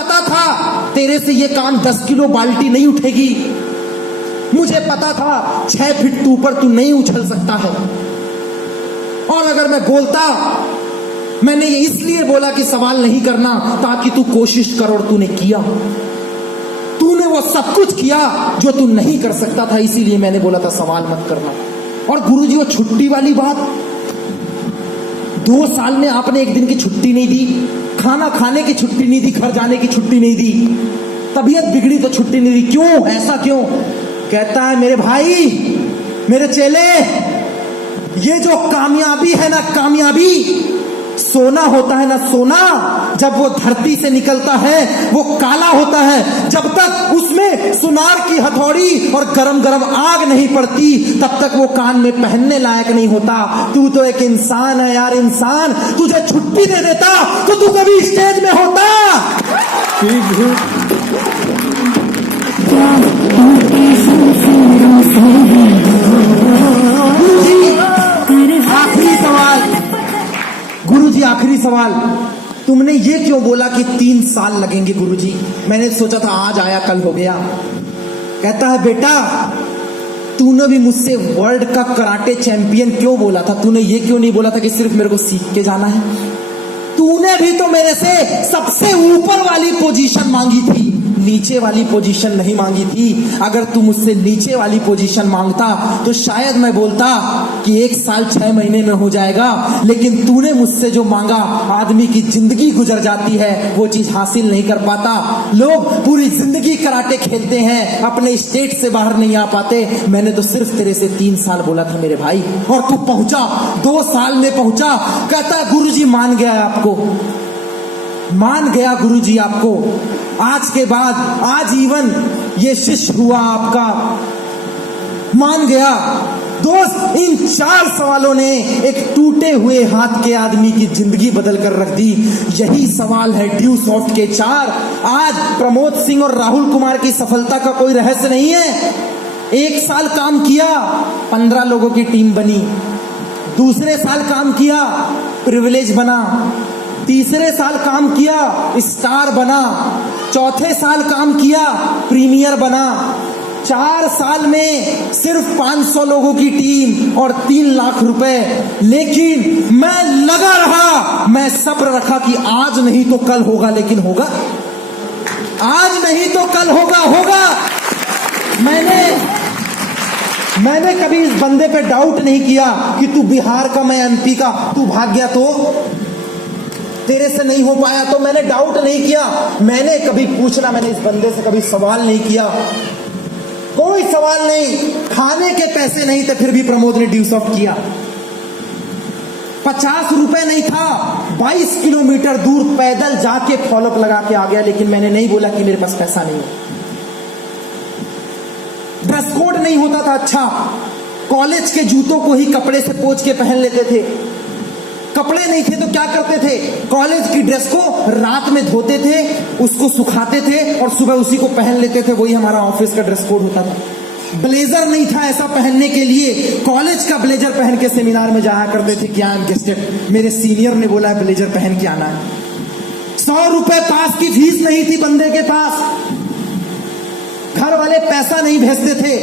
पता था तेरे से ये काम 10 किलो बाल्टी नहीं उठेगी। मुझे पता था 6 फीट तू ऊपर तू नहीं उछल सकता है। और अगर मैं बोलता, मैंने ये इसलिए बोला कि सवाल नहीं करना ताकि तू कोशिश कर, और तूने किया। तूने वो सब कुछ किया जो तू नहीं कर सकता था, इसीलिए मैंने बोला था सवाल मत करना। और गुरुजी वो छुट्टी वाली बात, 2 साल में आपने एक दिन की छुट्टी नहीं दी, खाना खाने की छुट्टी नहीं दी, घर जाने की छुट्टी नहीं दी, तबीयत बिगड़ी तो छुट्टी नहीं दी। क्यों? ऐसा क्यों? कहता है मेरे भाई, मेरे चेले, ये जो कामयाबी है ना, कामयाबी सोना होता है ना, सोना जब वो धरती से निकलता है वो काला होता है। जब तक उसमें सुनार की हथौड़ी और गरम गरम आग नहीं पड़ती तब तक वो कान में पहनने लायक नहीं होता। तू तो एक इंसान है यार, इंसान। तुझे छुट्टी दे देता तो तू कभी स्टेज में होता। आखिरी सवाल गुरुजी, आखिरी सवाल, तुमने ये क्यों बोला कि 3 साल लगेंगे गुरुजी? मैंने सोचा था आज आया कल हो गया। कहता है बेटा, तूने भी मुझसे वर्ल्ड का कराटे चैंपियन क्यों बोला था? तूने ये क्यों नहीं बोला था कि सिर्फ मेरे को सीख के जाना है? तूने भी तो मेरे से सबसे ऊपर वाली पोजीशन मांगी थी, नीचे वाली पोजीशन नहीं मांगी थी। अगर तू मुझसे नीचे वाली पोजीशन मांगता तो शायद मैं बोलता कि 1 साल 6 महीने में हो जाएगा, लेकिन तूने मुझसे जो मांगा, आदमी की जिंदगी गुजर जाती है वो चीज हासिल नहीं कर पाता। लोग पूरी जिंदगी कराटे खेलते हैं, अपने स्टेट से बाहर नहीं आ पाते। मैंने तो सिर्फ तेरे से 3 साल बोला था मेरे भाई, और तू पहुंचा 2 साल में पहुंचा। कहता गुरुजी मान गया आपको, मान गया गुरुजी आपको। आज के बाद आजीवन ये शिष्य हुआ आपका, मान गया। दोस्त, इन 4 सवालों ने एक टूटे हुए हाथ के आदमी की जिंदगी बदल कर रख दी। यही सवाल है ड्यू सॉफ्ट के 4। आज प्रमोद सिंह और राहुल कुमार की सफलता का कोई रहस्य नहीं है। 1 साल काम किया, 15 लोगों की टीम बनी। दूसरे साल काम किया, प्रिविलेज बना। तीसरे साल काम किया, स्टार बना। चौथे साल काम किया, प्रीमियर बना। 4 साल में सिर्फ 500 लोगों की टीम और 3 लाख रुपए। लेकिन मैं लगा रहा, मैं सब्र रखा कि आज नहीं तो कल होगा, लेकिन होगा। आज नहीं तो कल होगा, होगा। मैंने कभी इस बंदे पे डाउट नहीं किया कि तू बिहार का, मैं एमपी का, तू भाग गया तो तेरे से नहीं हो पाया, तो मैंने डाउट नहीं किया। मैंने कभी पूछना, मैंने इस बंदे से कभी सवाल नहीं किया, कोई सवाल नहीं। खाने के पैसे नहीं थे फिर भी प्रमोद ने ड्यू सॉफ्ट किया। 50 रुपए नहीं था, 22 किलोमीटर दूर पैदल जाके फॉलोअप लगा के आ गया। लेकिन मैंने नहीं बोला कि मेरे पास पैसा नहीं है। ड्रेस कोड नहीं होता था अच्छा, कॉलेज के जूतों को ही कपड़े से पोंछ के पहन लेते थे। कपड़े नहीं थे तो क्या करते थे, कॉलेज की ड्रेस को रात में धोते थे, उसको सुखाते थे और सुबह उसी को पहन लेते थे। वही हमारा ऑफिस का ड्रेस कोड होता था। ब्लेजर नहीं था ऐसा पहनने के लिए, कॉलेज का ब्लेजर पहन के सेमिनार में जाया करते थे। क्या गेस्टेड, मेरे सीनियर ने बोला ब्लेजर पहन के आना है। 100 रुपए पास की फीस नहीं थी बंदे के पास, घर वाले पैसा नहीं भेजते थे।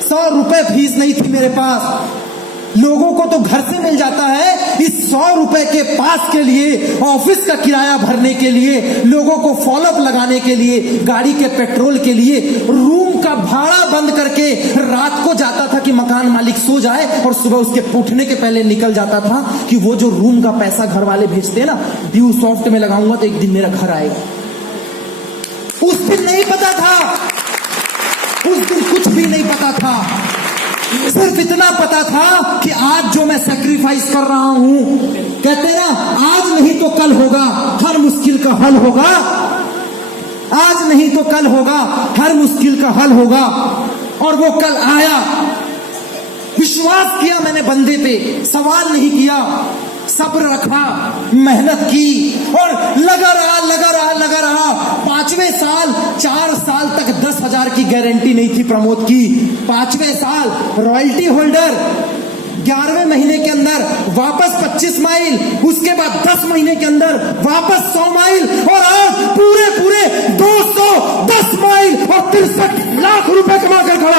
100 रुपए फीस नहीं थी मेरे पास। लोगों को तो घर से मिल जाता है, इस 100 रुपए के पास के लिए, ऑफिस का किराया भरने के लिए, लोगों को फॉलोअप लगाने के लिए, गाड़ी के पेट्रोल के लिए, रूम का भाड़ा बंद करके रात को जाता था कि मकान मालिक सो जाए, और सुबह उसके उठने के पहले निकल जाता था कि वो जो रूम का पैसा घर वाले भेजते हैं ना, ड्यू सॉफ्ट में लगाऊंगा तो एक दिन मेरा घर आएगा। उस दिन नहीं पता था, उस दिन कुछ भी नहीं पता था। सिर्फ इतना पता था कि आज जो मैं सैक्रिफाइस कर रहा हूं, कहते ना आज नहीं तो कल होगा, हर मुश्किल का हल होगा। आज नहीं तो कल होगा, हर मुश्किल का हल होगा। और वो कल आया। विश्वास किया मैंने बंदे पे, सवाल नहीं किया, सब्र रखा, मेहनत की और लगा रहा। 5वें साल, 4 साल तक 10,000 की गारंटी नहीं थी प्रमोद की। 5वें साल रॉयल्टी होल्डर, 11वें महीने के अंदर वापस 25 माइल, उसके बाद 10 महीने के अंदर वापस 100 माइल, और आज पूरे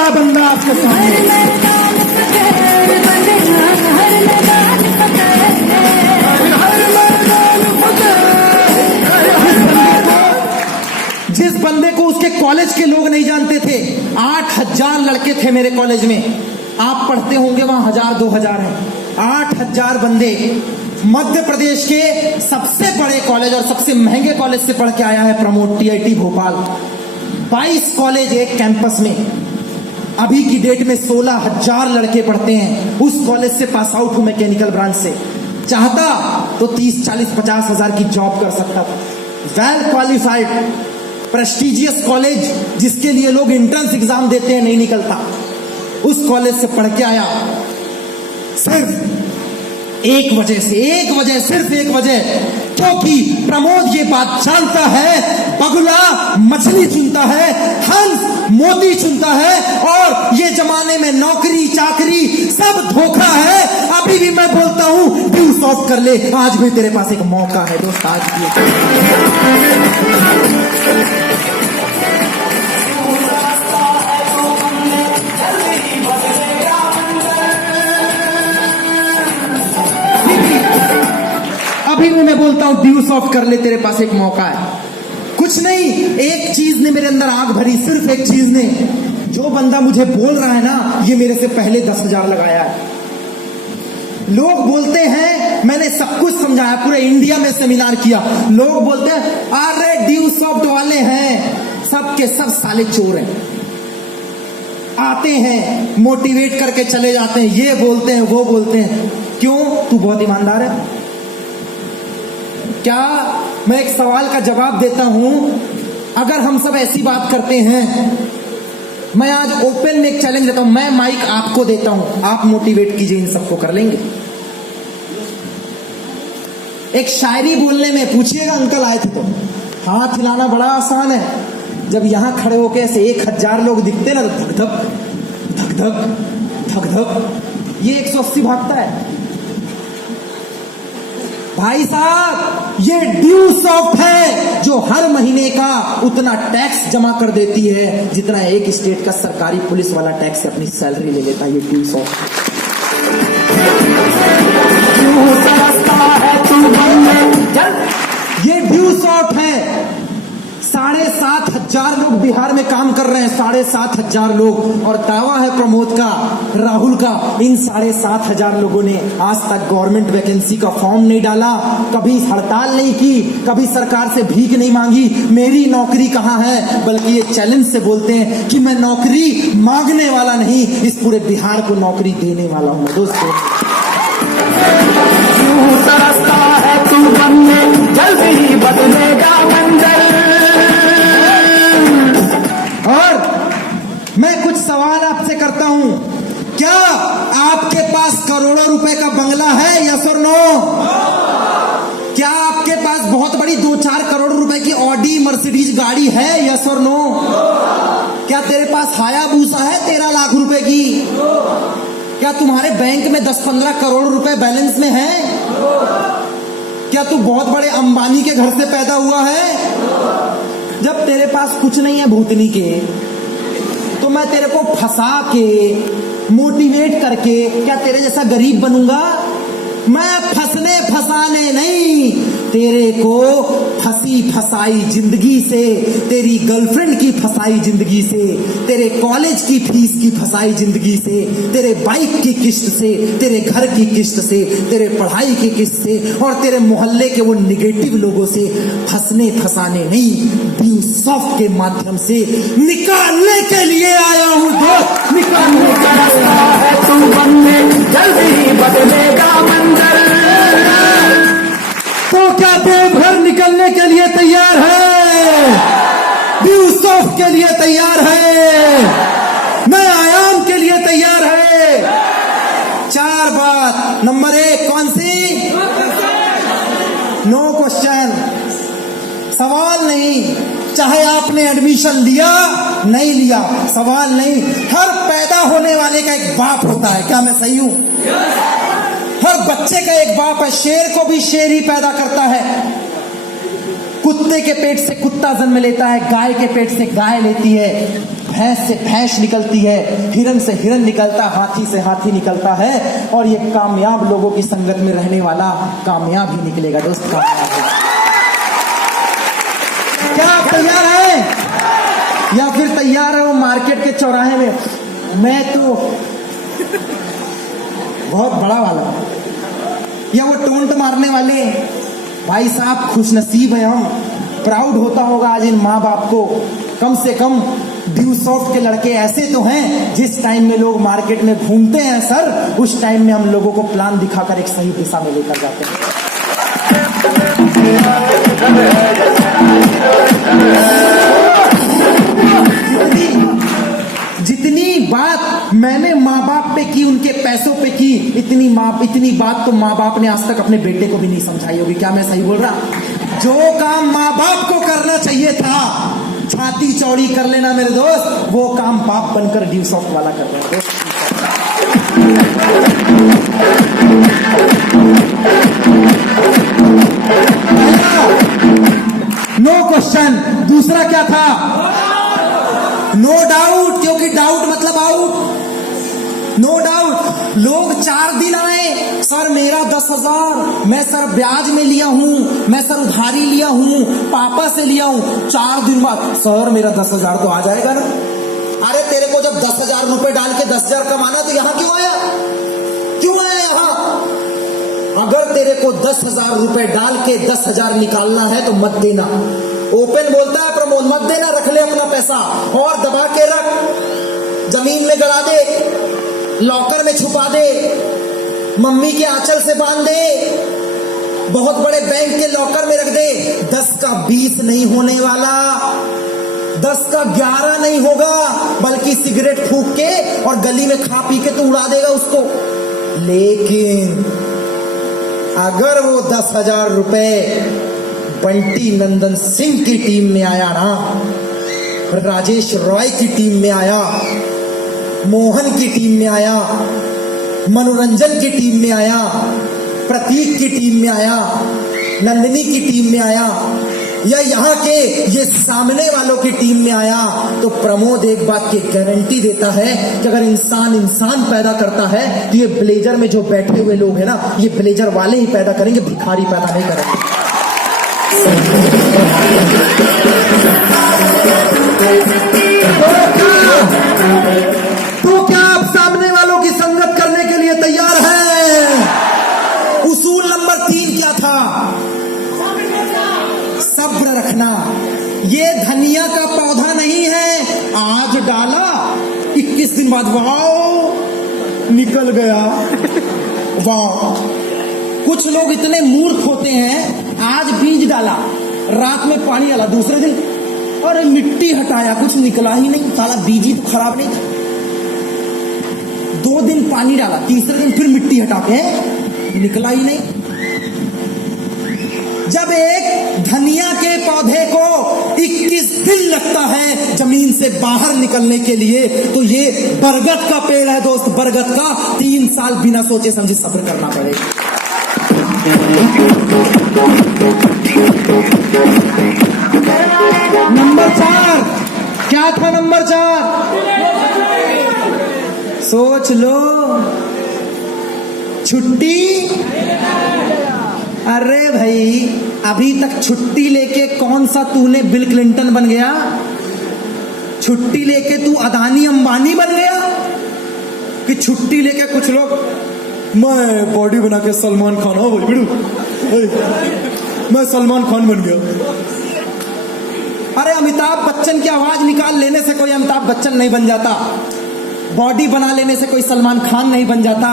बड़ा बंदा आपके सामने। जिस बंदे को उसके कॉलेज के लोग नहीं जानते थे, 8,000 लड़के थे मेरे कॉलेज में। आप पढ़ते होंगे वहां 1,000-2,000 हैं। 8,000 बंदे मध्य प्रदेश के सबसे बड़े कॉलेज और सबसे महंगे कॉलेज से पढ़ के आया है प्रमोद, टीआईटी भोपाल। 22 कॉलेज एक कैंपस में। अभी की डेट में 16,000 लड़के पढ़ते हैं। उस कॉलेज से पास आउट हूं मैकेनिकल ब्रांच से। चाहता तो 30, 40, 50 हजार की जॉब कर सकता था। वेल क्वालिफाइड प्रेस्टिजियस कॉलेज जिसके लिए लोग एंट्रेंस एग्जाम देते हैं, नहीं निकलता, उस कॉलेज से पढ़ के आया। सिर्फ एक वजह, सिर्फ एक वजह, क्योंकि प्रमोद ये बात जानता है, बगुला मछली चुनता है, हंस मोती चुनता है, और ये जमाने में नौकरी चाकरी सब धोखा है। अभी भी मैं बोलता हूं ड्यूस ऑफ कर ले, आज भी तेरे पास एक मौका है दोस्त। आज भी मैं बोलता हूं ड्यूस ऑफ कर ले, तेरे पास एक मौका है। कुछ नहीं, एक चीज ने मेरे अंदर आग भरी, सिर्फ एक चीज ने। जो बंदा मुझे बोल रहा है ना, ये मेरे से पहले 10,000 लगाया है। लोग बोलते हैं, मैंने सब कुछ समझाया, पूरे इंडिया में सेमिनार किया। लोग बोलते हैं अरे ड्यूस ऑफ वाले हैं, सबके सब साले चोर हैं। आते हैं मोटिवेट करके चले जाते हैं, ये बोलते हैं वो बोलते हैं। क्यों? तू बहुत ईमानदार है क्या? मैं एक सवाल का जवाब देता हूं। अगर हम सब ऐसी बात करते हैं, मैं आज ओपन में एक चैलेंज देता हूं, मैं माइक आपको देता हूं, आप मोटिवेट कीजिए, इन सबको कर लेंगे। एक शायरी बोलने में पूछिएगा, अंकल आए थे तो हाथ हिलाना बड़ा आसान है। जब यहां खड़े होकर ऐसे 1,000 लोग दिखते ना, तो धक धक धक धक धक धक, ये 180 भागता है। भाई साहब, ये ड्यूस ऑफ है, जो हर महीने का उतना टैक्स जमा कर देती है जितना एक स्टेट का सरकारी पुलिस वाला टैक्स से अपनी सैलरी ले लेता है। ये ड्यूस ऑफ है। ये ड्यूस ऑफ है। 7,500 लोग बिहार में काम कर रहे हैं, 7,500 लोग, और दावा है प्रमोद का, राहुल का, इन 7,500 लोगों ने आज तक गवर्नमेंट वैकेंसी का फॉर्म नहीं डाला, कभी हड़ताल नहीं की, कभी सरकार से भीख नहीं मांगी, मेरी नौकरी कहां है, बल्कि ये चैलेंज से बोलते हैं कि मैं नौकरी मांगने वाला नहीं, इस पूरे बिहार को नौकरी देने वाला हूं। दोस्तों, तरसता है तू बनने, जल्दी ही बदलेगा मंजर। और मैं कुछ सवाल आपसे करता हूं, क्या आपके पास करोड़ों रुपए का बंगला है? यस और नो? क्या आपके पास बहुत बड़ी 2-4 करोड़ रुपए की ऑडी मर्सिडीज गाड़ी है? यस और नो? क्या तेरे पास हायाबूसा है 13 लाख रुपए की? क्या तुम्हारे बैंक में 10-15 करोड़ रुपए बैलेंस में है? क्या तू बहुत बड़े अंबानी के घर से पैदा हुआ है? जब तेरे पास कुछ नहीं है भूतनी के, तो मैं तेरे को फंसा के, मोटिवेट करके क्या तेरे जैसा गरीब बनूंगा? मैं फंसने फंसाने नहीं, तेरे को फंसी फसाई जिंदगी से, तेरी गर्लफ्रेंड की फसाई जिंदगी से, तेरे कॉलेज की फीस की फसाई जिंदगी से, तेरे बाइक की किस्त से, तेरे घर की किस्त से, तेरे पढ़ाई की किस्त से, और तेरे मोहल्ले के वो निगेटिव लोगों से फंसने फंसाने नहीं, ड्यूस ऑफ के माध्यम से निकालने के लिए आया हूं दोस्त। निकालने का रास्ता है तू बनने, जल्दी ही बदलेगा मंजर। तो क्या देवघर निकलने के लिए तैयार है? ड्यूस ऑफ के लिए तैयार है? नए आयाम के लिए तैयार है? 4 बात। नंबर 1 कौन सी? नो क्वेश्चन, सवाल नहीं। चाहे आपने एडमिशन लिया नहीं लिया, सवाल नहीं। हर पैदा होने वाले का एक बाप होता है, क्या मैं सही हूं? हर बच्चे का एक बाप है, शेर को भी शेर ही पैदा करता है। कुत्ते के पेट से कुत्ता जन्म लेता है, गाय के पेट से गाय लेती है, भैंस से भैंस निकलती है, हिरन से हिरन निकलता, हाथी से हाथी निकलता है, और ये कामयाब लोगों की संगत में रहने वाला कामयाब ही निकलेगा दोस्त, कामयाब है। क्या आप तैयार हैं या फिर तैयार है वो मार्केट के चौराहे में? मैं तो बहुत बड़ा वाला, या वो टोंट मारने वाले? भाई साहब खुशनसीब है हम, प्राउड होता होगा आज इन माँ बाप को। कम से कम ड्यू सॉफ्ट के लड़के ऐसे तो हैं, जिस टाइम में लोग मार्केट में घूमते हैं सर, उस टाइम में हम लोगों को प्लान दिखाकर एक सही दिशा में लेकर जाते हैं। जितनी बात मैंने माँ बाप पे की, उनके पैसों पे की, इतनी बात तो माँ बाप ने आज तक अपने बेटे को भी नहीं समझाई होगी। क्या मैं सही बोल रहा? जो काम माँ बाप को करना चाहिए था, छाती चौड़ी कर लेना मेरे दोस्त, वो काम बाप बनकर ड्यू सॉफ्ट वाला कर रहा है दोस्त। No question. दूसरा क्या था? नो डाउट, क्योंकि डाउट मतलब आउट। No doubt. लोग 4 दिन आए, सर मेरा 10,000, मैं सर ब्याज में लिया हूं, मैं सर उधारी लिया हूं, पापा से लिया हूं। 4 दिन बाद सर मेरा 10,000 तो आ जाएगा ना। अरे तेरे को जब 10,000 रुपए डाल के 10,000 कमाना तो यहां क्यों आया? क्यों आया यहां? अगर तेरे को 10,000 रुपए डाल के 10,000 निकालना है तो मत देना। ओपन बोलता है प्रमोद, मत देना, रख ले अपना पैसा और दबा के रख, जमीन में गड़ा दे, लॉकर में छुपा दे, मम्मी के आंचल से बांध दे, बहुत बड़े बैंक के लॉकर में रख दे। 10 का 20 नहीं होने वाला, 10 का 11 नहीं होगा, बल्कि सिगरेट फूंक के और गली में खा पी के तो उड़ा देगा उसको। लेकिन अगर वो 10,000 रुपए बंटी नंदन सिंह की टीम में आया ना, राजेश रॉय की टीम में आया, मोहन की टीम में आया, मनोरंजन की टीम में आया, प्रतीक की टीम में आया, नंदिनी की टीम में आया, या यहाँ के ये सामने वालों की टीम में आया, तो प्रमोद एक बात की गारंटी देता है कि अगर इंसान पैदा करता है तो ये ब्लेजर में जो बैठे हुए लोग हैं ना, ये ब्लेजर वाले ही पैदा करेंगे, भिखारी पैदा नहीं करेंगे। तो क्या आप सामने वालों की संगत करने के लिए तैयार हैं? उसूल नंबर 3 क्या था? सब्र रखना। ये धनिया का पौधा नहीं है, आज डाला 21 दिन बाद वाह निकल गया, वाह। कुछ लोग इतने मूर्ख होते हैं, आज बीज डाला, रात में पानी डाला, दूसरे दिन अरे मिट्टी हटाया, कुछ निकला ही नहीं, साला बीज ही तो खराब नहीं था। 2 दिन पानी डाला, तीसरे दिन फिर मिट्टी हटा के निकला ही नहीं। जब एक धनिया के पौधे को 21 दिन लगता है जमीन से बाहर निकलने के लिए, तो ये बरगद का पेड़ है दोस्त, बरगद का 3 साल बिना सोचे समझे सब्र करना पड़ेगा। नंबर 4 क्या था? नंबर 4 सोच लो, छुट्टी। अरे भाई अभी तक छुट्टी लेके कौन सा तूने बिल क्लिंटन बन गया? छुट्टी लेके तू अदानी अंबानी बन गया? कि छुट्टी लेके कुछ लोग मैं बॉडी बना के सलमान खान, हो भाई बिड़ू, मैं सलमान खान बन गया। अरे अमिताभ बच्चन की आवाज निकाल लेने से कोई अमिताभ बच्चन नहीं बन जाता, बॉडी बना लेने से कोई सलमान खान नहीं बन जाता,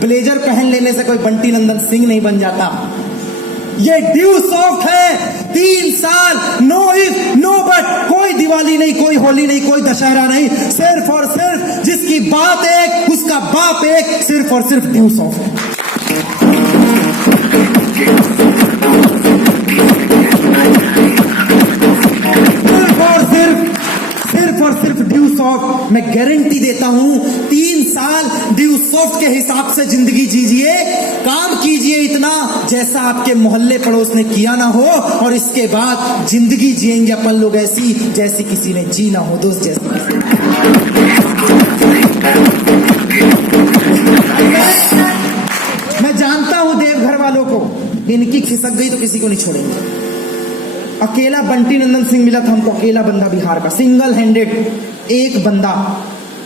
ब्लेजर पहन लेने से कोई बंटी नंदन सिंह नहीं बन जाता। ये ड्यू सॉफ्ट है, 3 साल, नो इफ नो बट, कोई दिवाली नहीं, कोई होली नहीं, कोई दशहरा नहीं, सिर्फ और सिर्फ जिसकी बात एक, उसका बाप एक, सिर्फ और सिर्फ ड्यू सॉफ्ट। सिर्फ और सिर्फ ड्यू सॉफ्ट। मैं गारंटी देता हूं 3 साल ड्यू सॉफ्ट के हिसाब से जिंदगी जीजिए, काम कीजिए इतना जैसा आपके मोहल्ले पड़ोस ने किया ना हो, और इसके बाद जिंदगी जिएंगे अपन लोग ऐसी जैसी किसी ने जी ना हो। दोस्त जैसी मैं जानता हूं देवघर वालों को, इनकी खिसक गई तो किसी को नहीं छोड़ेंगे। अकेला बंटी नंदन सिंह मिला था हमको, अकेला बंदा बिहार का, सिंगल हैंडेड एक बंदा,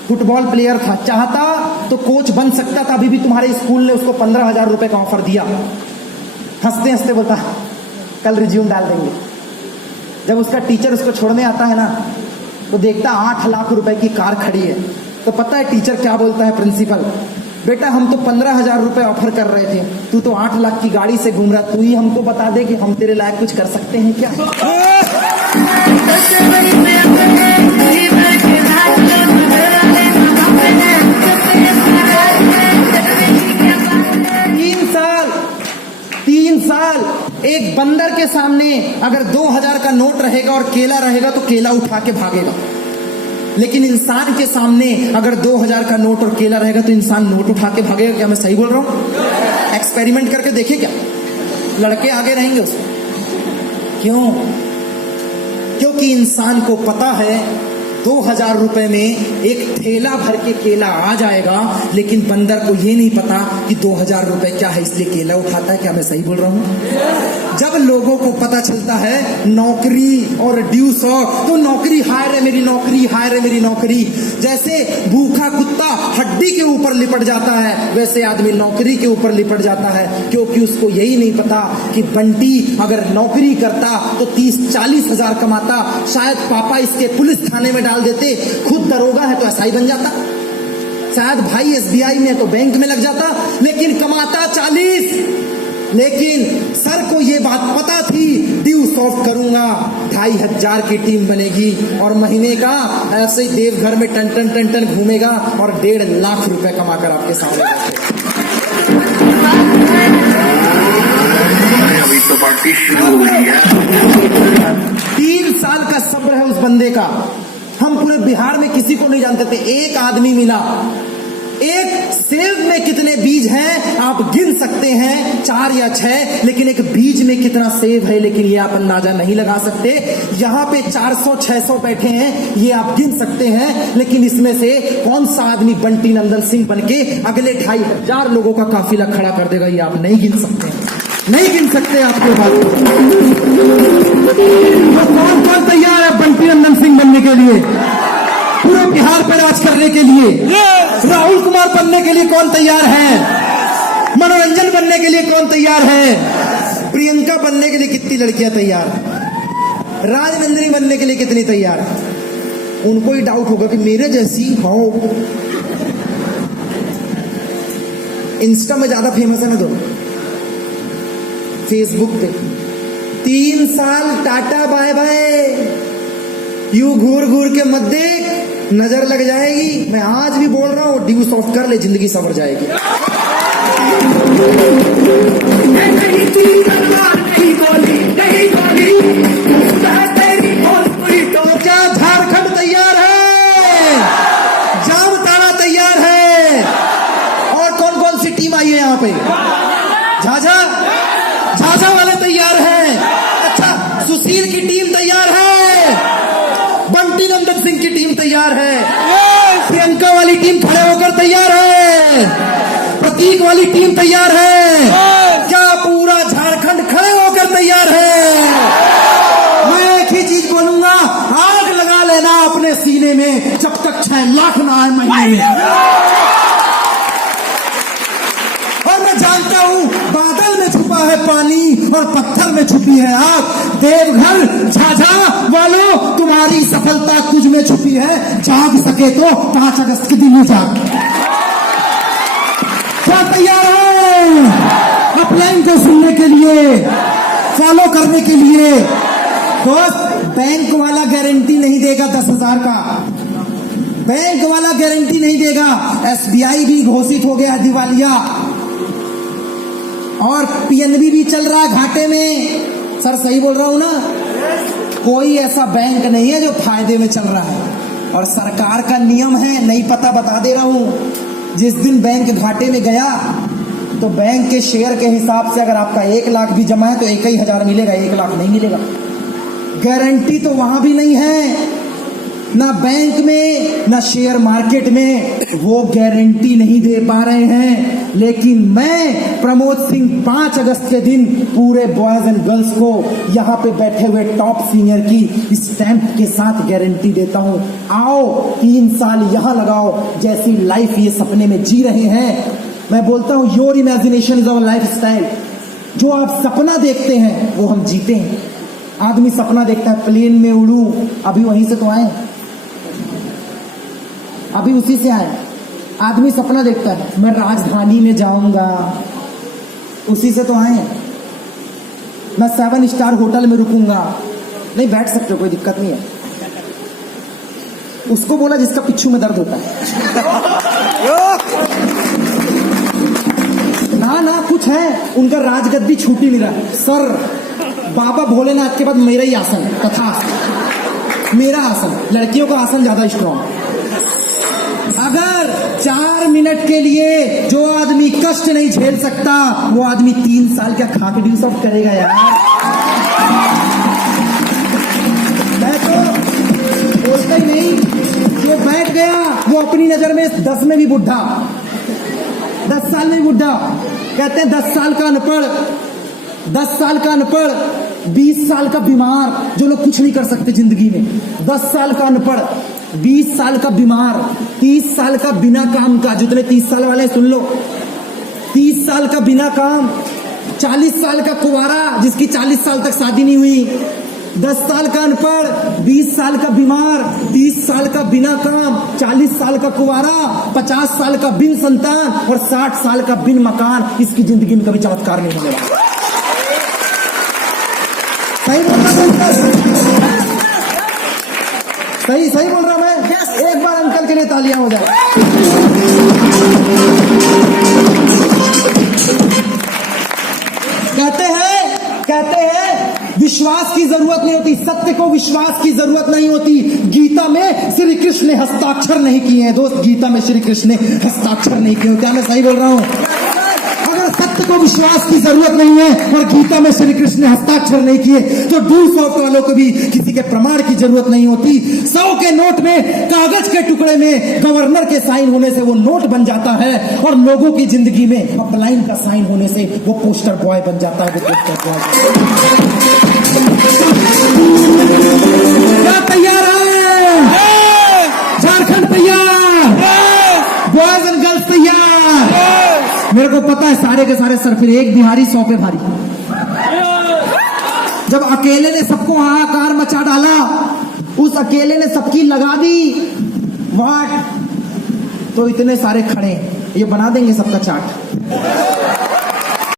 फुटबॉल प्लेयर था, चाहता तो कोच बन सकता था। अभी भी तुम्हारे स्कूल ने उसको 15,000 रुपए का ऑफर दिया। हंसते हंसते बोलता कल रिज्यूम डाल देंगे। जब उसका टीचर उसको छोड़ने आता है ना, तो देखता 8 लाख रुपए की कार खड़ी है, तो पता है टीचर क्या बोलता है प्रिंसिपल, बेटा हम तो 15,000 रुपए ऑफर कर रहे थे, तू तो 8 लाख की गाड़ी से घूम रहा, तू ही हमको बता दे कि हम तेरे लायक कुछ कर सकते हैं क्या। 3 साल एक बंदर के सामने अगर 2,000 का नोट रहेगा और केला रहेगा तो केला उठा के भागेगा, लेकिन इंसान के सामने अगर 2,000 का नोट और केला रहेगा तो इंसान नोट उठा के भागेगा। क्या मैं सही बोल रहा हूं? एक्सपेरिमेंट करके देखे क्या, लड़के आगे रहेंगे उसमें। क्यों? क्योंकि इंसान को पता है 2,000 रुपए में एक थैला भर के केला आ जाएगा, लेकिन बंदर को ये नहीं पता कि 2,000 रुपए क्या है, इसलिए केला उठाता है। क्या मैं सही बोल रहा हूं? जब लोगों को पता चलता है नौकरी और ड्यू सॉफ्ट, तो नौकरी हाय रे मेरी नौकरी, हाय रे मेरी नौकरी। जैसे भूखा कुत्ता हड्डी के ऊपर लिपट जाता है, वैसे आदमी नौकरी के ऊपर लिपट जाता है, क्योंकि उसको यही नहीं पता कि बंटी अगर नौकरी करता तो 30-40 हजार कमाता, शायद पापा इसके पुलिस थाने में डाल देते, खुद दरोगा है तो एसआई बन जाता, शायद भाई एसबीआई में तो बैंक में लग जाता, लेकिन कमाता 40। लेकिन सर को ये बात पता थी, ड्यू सॉफ्ट करूंगा 2,500 की टीम बनेगी और महीने का ऐसे ही देवघर में टन घूमेगा और 1.5 लाख रुपए कमाकर आपके सामने अभी तो पार्टी शुरू हो गई है। 3 साल का सब्र है उस बंदे का। हम पूरे बिहार में किसी को नहीं जानते थे, एक आदमी मिला। एक सेब में कितने बीज हैं आप गिन सकते हैं, 4 या 6, लेकिन एक बीज में कितना सेब है, लेकिन ये आप अंदाजा नहीं लगा सकते। यहाँ पे 400-600 बैठे हैं, ये आप गिन सकते हैं, लेकिन इसमें से कौन सा आदमी बंटी नंदन सिंह बनके अगले 2,500 लोगों का काफिला खड़ा कर देगा, ये आप नहीं गिन सकते, नहीं गिन सकते। आपके बात तो कौन कौन तैयार है बंटी नंदन सिंह बनने के लिए, पूरे बिहार पर राज करने के लिए? राहुल कुमार बनने के लिए कौन तैयार है? मनोरंजन बनने के लिए कौन तैयार है? प्रियंका बनने के लिए कितनी लड़कियां तैयार? राजनंदिनी बनने के लिए कितनी तैयार? उनको ही डाउट होगा कि मेरे जैसी हो। इंस्टा में ज्यादा फेमस है ना दोनों, फेसबुक पे 3 साल टाटा बाय बाय, यू घूर घूर के मत देख, नजर लग जाएगी। मैं आज भी बोल रहा हूं, ड्यू सॉफ्ट कर ले, जिंदगी संवर जाएगी। तो क्या झारखंड तैयार है? जामताड़ा तैयार है? और कौन कौन सी टीम आई है यहाँ पे? झाझा वाले तैयार हैं? अच्छा, सुशील की टीम तैयार है, बंटी नंदन सिंह की टीम तैयार है, प्रियंका वाली टीम खड़े होकर तैयार है, प्रतीक वाली टीम तैयार है, क्या पूरा झारखंड खड़े होकर तैयार है? मैं एक ही चीज बोलूंगा, आग लगा लेना अपने सीने में जब तक 6 लाख ना आए महीने में। और मैं जानता हूं बादल में छुपा है पानी और पत्थर में छुपी है आग। देवघर झाझा वालों, तुम्हारी सफलता तुझ में छुपी है, जाग सके तो 5 अगस्त के दिन जाग। क्या तैयार हो अपलाइन को सुनने के लिए, फॉलो करने के लिए? दोस्त, बैंक वाला गारंटी नहीं देगा 10,000 का, बैंक वाला गारंटी नहीं देगा। एसबीआई भी घोषित हो गया दिवालिया और पीएनबी भी चल रहा है घाटे में। सर सही बोल रहा हूं ना? कोई ऐसा बैंक नहीं है जो फायदे में चल रहा है, और सरकार का नियम है, नहीं पता बता दे रहा हूं, जिस दिन बैंक घाटे में गया तो बैंक के शेयर के हिसाब से अगर आपका 1 लाख भी जमा है तो 1,000 मिलेगा, 1 लाख नहीं मिलेगा। गारंटी तो वहां भी नहीं है, ना बैंक में ना शेयर मार्केट में, वो गारंटी नहीं दे पा रहे हैं। लेकिन मैं प्रमोद सिंह 5 अगस्त के दिन पूरे बॉयज एंड गर्ल्स को यहाँ पे बैठे हुए टॉप सीनियर की स्टैंप के साथ गारंटी देता हूं, आओ 3 साल यहां लगाओ, जैसी लाइफ ये सपने में जी रहे हैं। मैं बोलता हूं your imagination is our life style. जो आप सपना देखते हैं वो हम जीते हैं। आदमी सपना देखता है प्लेन में उड़ूं, अभी वहीं से तो आए, अभी उसी से आए। आदमी सपना देखता है मैं राजधानी में जाऊंगा, उसी से तो आए। मैं 7 स्टार होटल में रुकूंगा, नहीं बैठ सकते, कोई दिक्कत नहीं है। उसको बोला जिसका पिच्छू में दर्द होता है। ना कुछ है, उनका राजगद्दी छूटी नहीं रहा। सर बाबा भोलेनाथ के बाद मेरा ही आसन तथा मेरा आसन, लड़कियों का आसन ज्यादा स्ट्रॉन्ग। अगर 4 मिनट के लिए जो आदमी कष्ट नहीं झेल सकता, वो आदमी 3 साल का खा के सब करेगा यार। मैं तो बोलता ही नहीं, जो बैठ गया वो अपनी नजर में 10 में भी बुढ़ा, 10 साल में बुढ़ा। कहते हैं 10 साल का अनपढ़, 10 साल का अनपढ़, 20 साल का बीमार, जो लोग कुछ नहीं कर सकते जिंदगी में। 10 साल का अनपढ़, 20 साल का बीमार, 30 साल का बिना काम का, जितने 30 साल वाले सुन लो, 30 साल का बिना काम, 40 साल का कुंवारा जिसकी 40 साल तक शादी नहीं हुई, 10 साल का अनपढ़, 20 साल का बीमार, 30 साल का बिना काम, 40 साल का कुंवारा, 50 साल का बिन संतान और 60 साल का बिन मकान। इसकी जिंदगी में कभी चमत्कार नहीं होने वाला। सही बोल रहा सही बोल रहा मैं। एक बार अंकल के लिए तालियां हो जाए। कहते हैं विश्वास की जरूरत नहीं होती, सत्य को विश्वास की जरूरत नहीं होती। गीता में श्री कृष्ण ने हस्ताक्षर नहीं किए हैं दोस्त, गीता में श्री कृष्ण ने हस्ताक्षर नहीं किए। क्या मैं सही बोल रहा हूं? अगर सत्य को विश्वास की जरूरत नहीं है और गीता में श्री कृष्ण ने हस्ताक्षर नहीं किए, तो 200 वालों को भी किसी के प्रमाण की जरूरत नहीं होती। 100 के नोट में, कागज के टुकड़े में गवर्नर के साइन होने से वो नोट बन जाता है, और लोगों की जिंदगी में अपलाइन का साइन होने से वो पोस्टर बॉय बन जाता है। वो पोस्टर बॉय क्या तैयार है? झारखंड तैयार, बॉयज एंड गर्ल्स तैयार। मेरे को पता है सारे के सारे सर फिर एक बिहारी 100 पे भारी। जब अकेले ने सबको हाहाकार मचा डाला, उस अकेले ने सबकी लगा दी वाट, तो इतने सारे खड़े, ये बना देंगे सबका चाट।